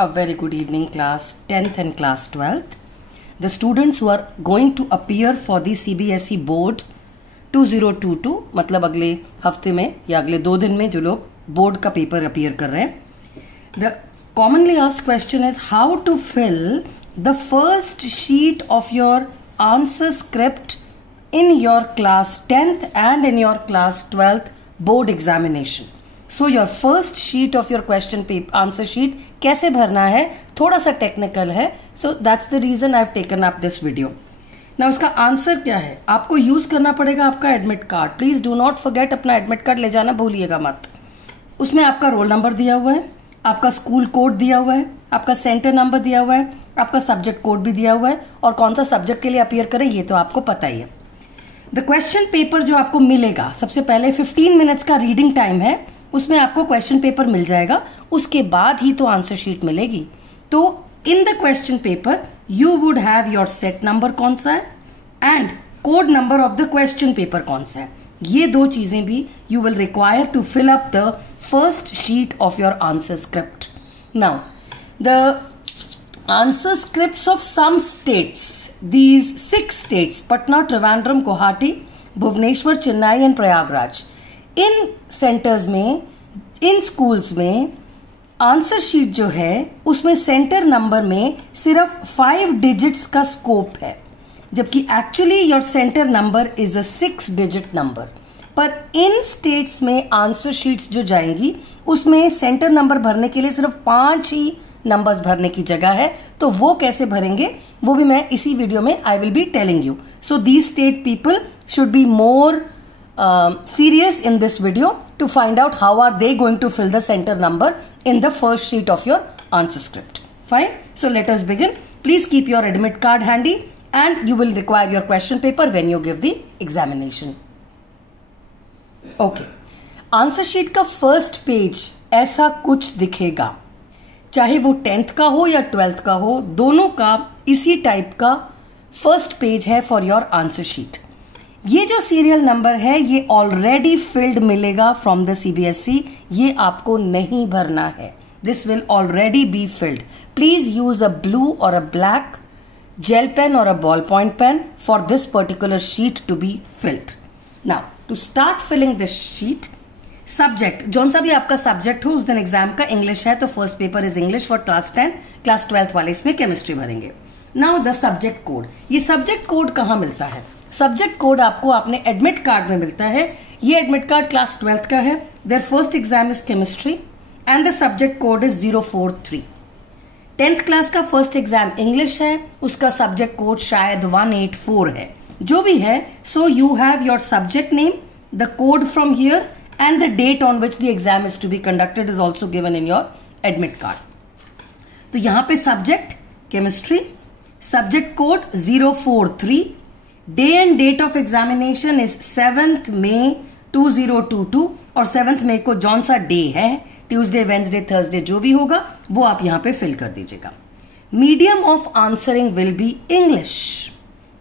A very good evening, class 10th and class 12th. The students who are going to appear for the CBSE board 2022 मतलब अगले हफ्ते में या अगले 2 दिन में जो लोग बोर्ड का पेपर अपीयर कर रहे हैं, the commonly asked question is how to fill the first sheet of your answer script in your class 10th and in your class 12th board examination. So your first sheet of your question paper answer sheet कैसे भरना है, थोड़ा सा technical है. So that's the reason I've taken up this video. Now उसका answer क्या है? आपको यूज करना पड़ेगा आपका admit card. Please do not forget अपना एडमिट कार्ड ले जाना भूलिएगा मत. उसमें आपका रोल नंबर दिया हुआ है, आपका स्कूल कोड दिया हुआ है, आपका सेंटर नंबर दिया हुआ है, आपका सब्जेक्ट कोड भी दिया हुआ है और कौन सा सब्जेक्ट के लिए अपीयर करें ये तो आपको पता ही है. द क्वेश्चन पेपर जो आपको मिलेगा, सबसे पहले 15 मिनट्स का रीडिंग टाइम है, उसमें आपको क्वेश्चन पेपर मिल जाएगा. उसके बाद ही तो आंसर शीट मिलेगी. तो in the question paper you would have your set number कौन सा है and code number of the question paper कौन सा है. ये दो चीजें भी you will require to fill up the first sheet of your answer script. Now the answer scripts of some states, these 6 states, Patna, Trivandrum, Guwahati, Bhubaneswar, Chennai and Prayagraj, in centres में, in schools में answer sheet जो है उसमें centre number में सिर्फ 5 digits का scope है, जबकि actually your centre number is a 6 digit number. पर इन स्टेट्स में आंसर शीट्स जो जाएंगी उसमें सेंटर नंबर भरने के लिए सिर्फ 5 ही नंबर्स भरने की जगह है. तो वो कैसे भरेंगे वो भी मैं इसी वीडियो में I will be telling you. So these state people should be more serious in this video to find out how are they going to fill the center number in the first sheet of your answer script. Fine. So let us begin. Please keep your admit card handy and you will require your question paper when you give the examination. Okay. Answer sheet का first page ऐसा कुछ दिखेगा, चाहे वो 10th का हो या 12th का हो, दोनों का इसी टाइप का फर्स्ट पेज है फॉर योर आंसर शीट. ये जो सीरियल नंबर है ये ऑलरेडी फिल्ड मिलेगा फ्रॉम द सीबीएसई, ये आपको नहीं भरना है. This will already be filled. Please use a blue और अ ब्लैक जेल पेन और a ball point pen for this particular sheet to be filled. Now to start filling this sheet, subject जौन सा भी आपका subject हो, उस दिन exam का इंग्लिश है तो first paper is English for class 10, class 12th वाले इसमें केमिस्ट्री भरेंगे. Now the subject code. ये सब्जेक्ट कोड कहाँ मिलता है? सब्जेक्ट कोड आपको अपने एडमिट कार्ड में मिलता है. ये एडमिट कार्ड क्लास 12th का है. Their first exam is chemistry and the subject code is 043. 10th class का फर्स्ट एग्जाम इंग्लिश है, उसका सब्जेक्ट कोड शायद 184 है. जो भी है, so you have your subject name, the code from here and the date on which the exam is to be conducted is also given in your admit card. तो यहां पे subject chemistry, subject code 043, day and date of examination is 7th May 2022 और 7th May को जौन सा day है, Tuesday, Wednesday, Thursday जो भी होगा वो आप यहां पे फिल कर दीजिएगा. Medium of answering will be English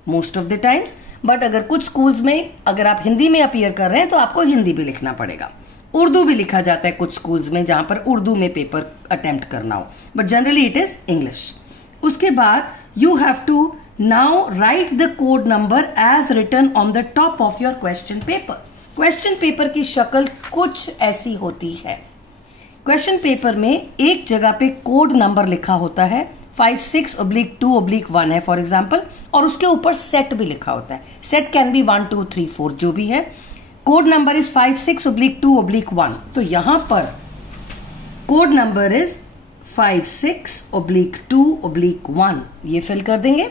most of the times, but अगर कुछ स्कूल्स में अगर आप हिंदी में अपीयर कर रहे हैं तो आपको हिंदी भी लिखना पड़ेगा. उर्दू भी लिखा जाता है कुछ स्कूल्स में जहां पर उर्दू में पेपर अटेम्प्ट करना हो, but generally it is English. उसके बाद you have to now write the code number as written on the top of your question paper. Question paper की शक्ल कुछ ऐसी होती है. Question paper में एक जगह पे कोड नंबर लिखा होता है, 56/2/1 है फॉर एग्जाम्पल, और उसके ऊपर सेट भी लिखा होता है. सेट कैन बी 1 2 3 4 जो भी है. Code number is 56/2/1. तो यहां पर कोड नंबर इज 56/2/1. ये फिल कर देंगे.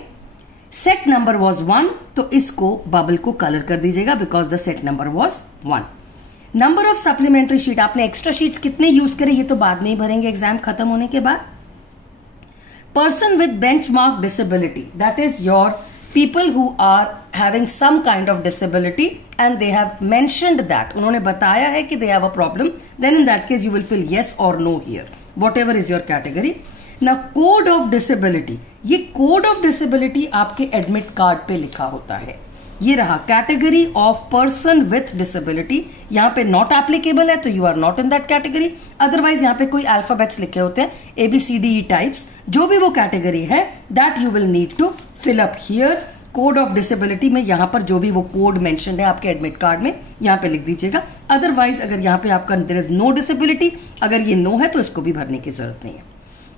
सेट नंबर वॉज 1 तो इसको बबल को कलर कर दीजिएगा because the set number was 1. Number of supplementary sheet, आपने एक्स्ट्रा शीट्स कितने यूज करे ये तो बाद में ही भरेंगे एग्जाम खत्म होने के बाद. Person with benchmark disability, that is your people who are having some kind of disability and they have mentioned that, उन्होंने बताया है कि they have a problem, then in that case you will fill yes और no here, whatever is your category. ना code of disability, ये code of disability आपके admit card पे लिखा होता है. ये रहा category of person with disability, यहाँ पे नॉट एप्लीकेबल है तो you are not in that category. Otherwise यहाँ पे कोई अल्फाबेट्स लिखे होते हैं ABCDE टाइप्स, जो भी वो कैटेगरी है that you will need to fill up here. Code of disability में यहाँ पर जो भी वो कोड मेंशन है आपके एडमिट कार्ड में यहाँ पे लिख दीजिएगा। अदरवाइज अगर यहाँ पे आपका देयर इज नो डिसेबिलिटी, अगर ये नो है तो इसको भी भरने की जरूरत नहीं है।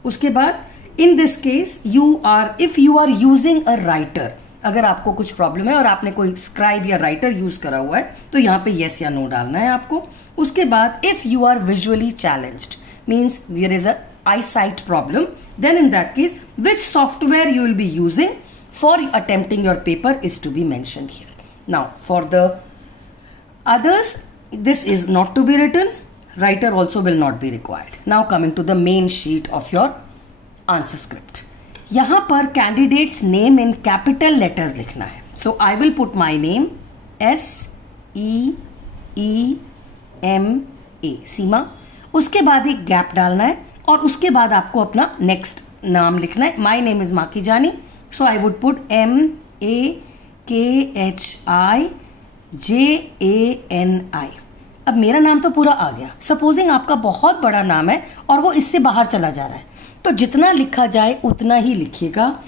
उसके बाद in this case if you are using a writer, अगर आपको कुछ प्रॉब्लम है और आपने कोई स्क्राइब या राइटर यूज करा हुआ है तो यहाँ पे यस या नो डालना है आपको। उसके बाद if you are visually challenged means there is a eye sight problem, then in that case which software you will be using for attempting your paper is to be mentioned here. Now for the others, this is not to be written. Writer also will not be required. Now coming to the main sheet of your answer script. यहाँ पर candidate's name in capital letters लिखना है. So I will put my name SEEMA, सीमा। उसके बाद एक gap डालना है और उसके बाद आपको अपना नेक्स्ट नाम लिखना है। My name is माकीजानी, so I would put MAKHIJANI। अब मेरा नाम तो पूरा आ गया। सपोजिंग आपका बहुत बड़ा नाम है और वो इससे बाहर चला जा रहा है, तो जितना लिखा जाए उतना ही लिखिएगा।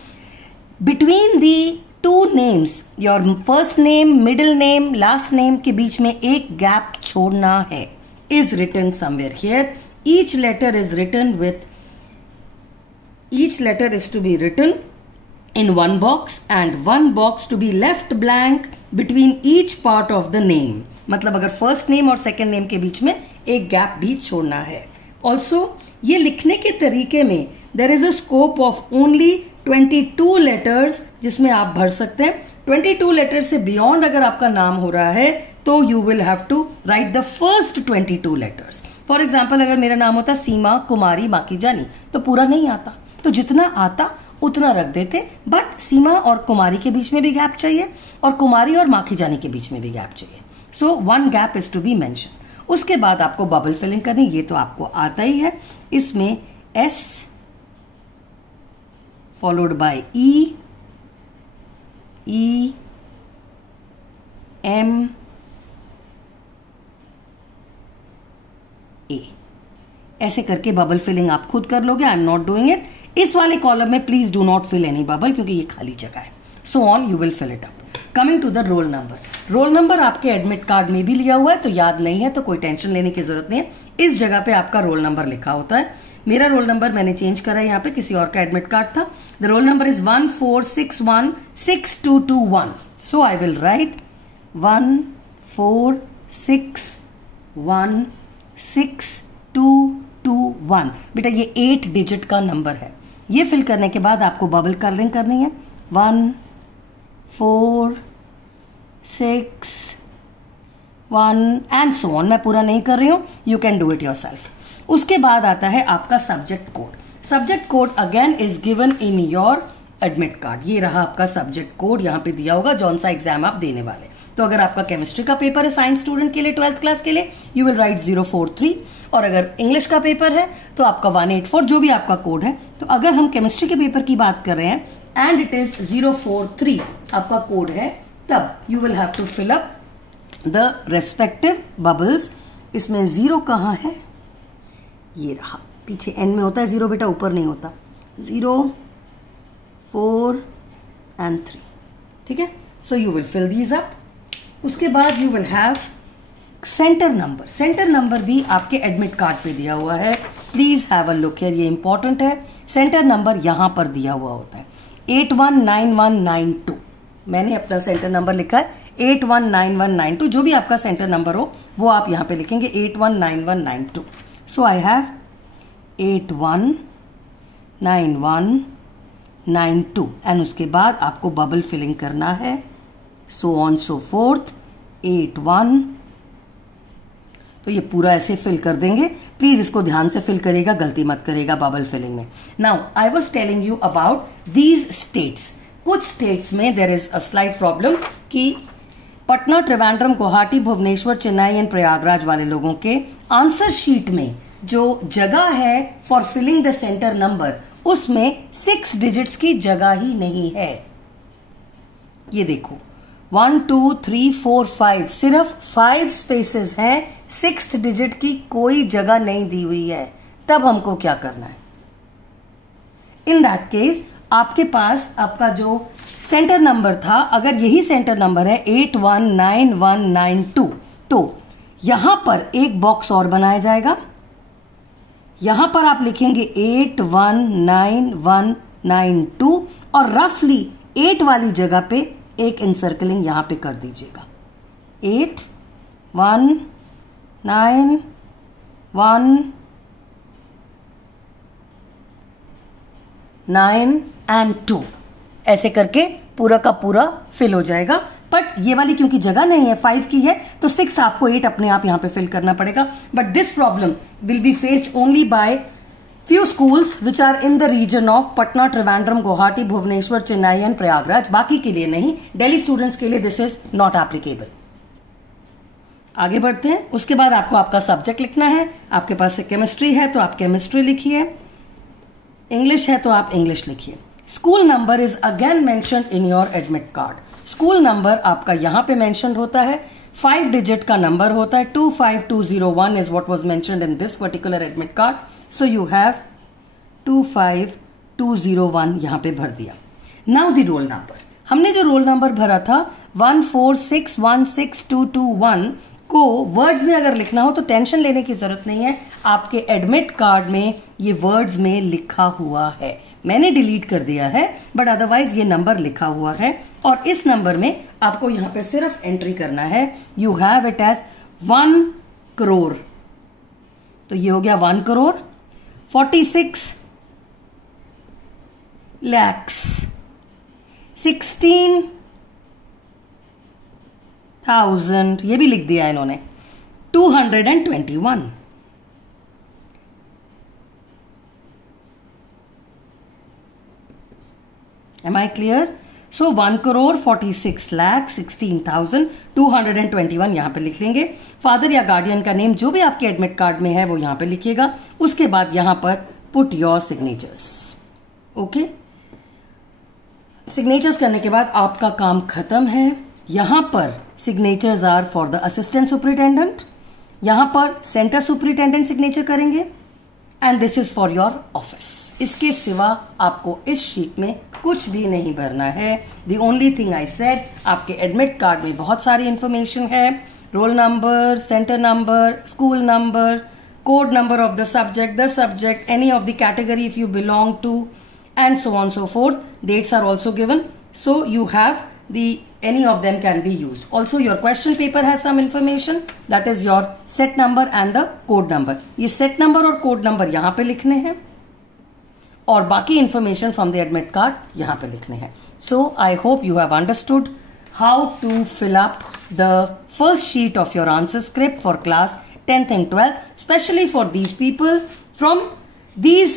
Between the two names, your first name, middle name, last name के बीच में एक गैप छोड़ना है। Is written somewhere here. Each letter is written with, each letter is to be written in one box and one box to be left blank between each part of the name। मतलब अगर first name और second name के बीच में एक gap भी छोड़ना है। ऑल्सो ये लिखने के तरीके में there is a scope of only 22 letters जिसमें आप भर सकते हैं। 22 लेटर से बियॉन्ड अगर आपका नाम हो रहा है तो you will have to write the first 22 letters. For example अगर मेरा नाम होता सीमा कुमारी माकीजानी तो पूरा नहीं आता, तो जितना आता उतना रख देते, बट सीमा और कुमारी के बीच में भी गैप चाहिए और कुमारी और माखीजानी के बीच में भी गैप चाहिए। So one gap is to be mention. उसके बाद आपको बबल फिलिंग करनी, ये तो आपको आता ही है। इसमें S followed by E, M, A, ऐसे करके बबल फिलिंग आप खुद कर लोगे। I am not doing it. इस वाले कॉलम में please do not fill any bubble क्योंकि ये खाली जगह है। So on you will fill it up. Coming to the roll number, roll number आपके एडमिट कार्ड में भी लिया हुआ है तो याद नहीं है तो कोई टेंशन लेने की जरूरत नहीं है। इस जगह पे आपका रोल नंबर लिखा होता है। मेरा रोल नंबर मैंने चेंज करा है, यहाँ पे किसी और का एडमिट कार्ड था। The roll number is 1461622 so I will write 1461622 बेटा ये 8 डिजिट का नंबर है। ये फिल करने के बाद आपको बबल कलरिंग करनी है। 1 4 6 1 एंड सो ऑन। मैं पूरा नहीं कर रही हूं, you can do it yourself. उसके बाद आता है आपका subject code. Subject code again is given in your admit card. ये रहा आपका सब्जेक्ट कोड, यहाँ पे दिया होगा जौन सा एग्जाम आप देने वाले। तो अगर आपका केमिस्ट्री का पेपर है साइंस स्टूडेंट के लिए 12th क्लास के लिए, यू विल राइट 043, और अगर इंग्लिश का पेपर है तो आपका 184, जो भी आपका कोड है। तो अगर हम केमिस्ट्री के पेपर की बात कर रहे हैं एंड इट इज 043 आपका कोड है, तब you will have to fill up the respective bubbles. इसमें 0 कहाँ है, ये रहा, पीछे एंड में होता है 0 बेटा, ऊपर नहीं होता। 0 4 एंड 3, ठीक है। So you will fill these up. उसके बाद you will have centre number. Centre number भी आपके एडमिट कार्ड पे दिया हुआ है, please have a look here, ये इंपॉर्टेंट है। सेंटर नंबर यहां पर दिया हुआ होता है 819192। मैंने अपना सेंटर नंबर लिखा है 819192। जो भी आपका सेंटर नंबर हो वो आप यहां पे लिखेंगे 819192। सो आई हैव 819192 एंड उसके बाद आपको बबल फिलिंग करना है। So on so fourth 81। तो ये पूरा ऐसे फिल कर देंगे। प्लीज इसको ध्यान से फिल करेगा, गलती मत करेगा बबल फिलिंग में। Now I was telling you about these states. कुछ स्टेट्स में there is a slight problem कि पटना, त्रिवेंद्रम, गुवाहाटी, भुवनेश्वर, चेन्नई एंड प्रयागराज वाले लोगों के आंसर शीट में जो जगह है for filling the centre number, उसमें 6 डिजिट्स की जगह ही नहीं है। ये देखो, 1 2 3 4 5 सिर्फ 5 स्पेसेस हैं, 6th डिजिट की कोई जगह नहीं दी हुई है। तब हमको क्या करना है? इन दैट केस आपके पास आपका जो सेंटर नंबर था, अगर यही सेंटर नंबर है 819192, तो यहां पर एक बॉक्स और बनाया जाएगा। यहां पर आप लिखेंगे 819192 और रफली 8 वाली जगह पे एक इंसर्कलिंग यहां पे कर दीजिएगा। 8 1 9 1 9 एंड 2 ऐसे करके पूरा का पूरा फिल हो जाएगा। बट ये वाली क्योंकि जगह नहीं है, 5 की है, तो 6 आपको 8 अपने आप यहां पे फिल करना पड़ेगा। But this problem will be faced only by few schools which are in the region of Patna, Trivandrum, Guwahati, Bhubaneswar, Chennai and Prayagraj। बाकी के लिए नहीं, दिल्ली स्टूडेंट्स के लिए दिस इज नॉट एप्लीकेबल। आगे बढ़ते हैं। उसके बाद आपको आपका सब्जेक्ट लिखना है। आपके पास से केमिस्ट्री है तो आप केमिस्ट्री लिखिए, इंग्लिश है तो आप इंग्लिश लिखिए। School number is again mentioned in your admit card. School number आपका यहां पे मेंशन्ड होता है, 5 डिजिट का नंबर होता है। 25201 is what was mentioned in this particular admit card. So you have 25201 यहां पे भर दिया। नाउ द रोल नंबर, हमने जो रोल नंबर भरा था 146162221 को वर्ड्स में अगर लिखना हो तो टेंशन लेने की जरूरत नहीं है। आपके एडमिट कार्ड में ये वर्ड्स में लिखा हुआ है, मैंने डिलीट कर दिया है, बट अदरवाइज ये नंबर लिखा हुआ है। और इस नंबर में आपको यहां पे सिर्फ एंट्री करना है, you have it as 1 crore. तो ये हो गया 1 करोड़ 46 lakhs 16,000, ये भी लिख दिया इन्होंने, 221। Am I clear? So 1 crore 46 lakh 16,221 यहां पे लिख लेंगे। फादर या गार्डियन का नेम जो भी आपके एडमिट कार्ड में है वो यहां पे लिखिएगा। उसके बाद यहां पर put your signatures. Okay, signatures करने के बाद आपका काम खत्म है। यहां पर signatures are for the assistant superintendent, यहां पर सेंटर सुपरिटेंडेंट सिग्नेचर करेंगे and this is for your office. इसके सिवा आपको इस शीट में कुछ भी नहीं भरना है। The only thing I said, आपके एडमिट कार्ड में बहुत सारी इंफॉर्मेशन है, roll number, centre number, school number, code number of the subject, any of the category if you belong to, and so on so forth. Dates are also given, so you have any of them can be used. Also your question paper has some information, that is your set number and the code number. ये set number और code number यहाँ पे लिखने हैं और बाकी information from the admit card यहाँ पे लिखने हैं। So I hope you have understood how to fill up the first sheet of your answer script for class 10th and 12th, especially for these people from these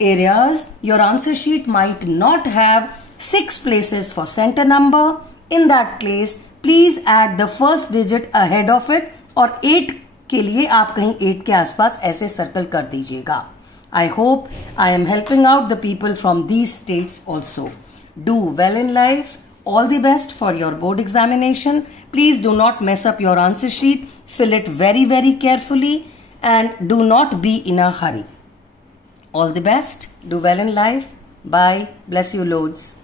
areas. Your answer sheet might not have 6 places for center number. In that case, please add the first digit ahead of it और 8 के लिए आप कहीं 8 के आसपास ऐसे circle कर दीजिएगा। I hope I am helping out the people from these states also. Do well in life. All the best for your board examination. Please do not mess up your answer sheet. Fill it very, very carefully and do not be in a hurry. All the best. Do well in life. Bye. Bless you loads.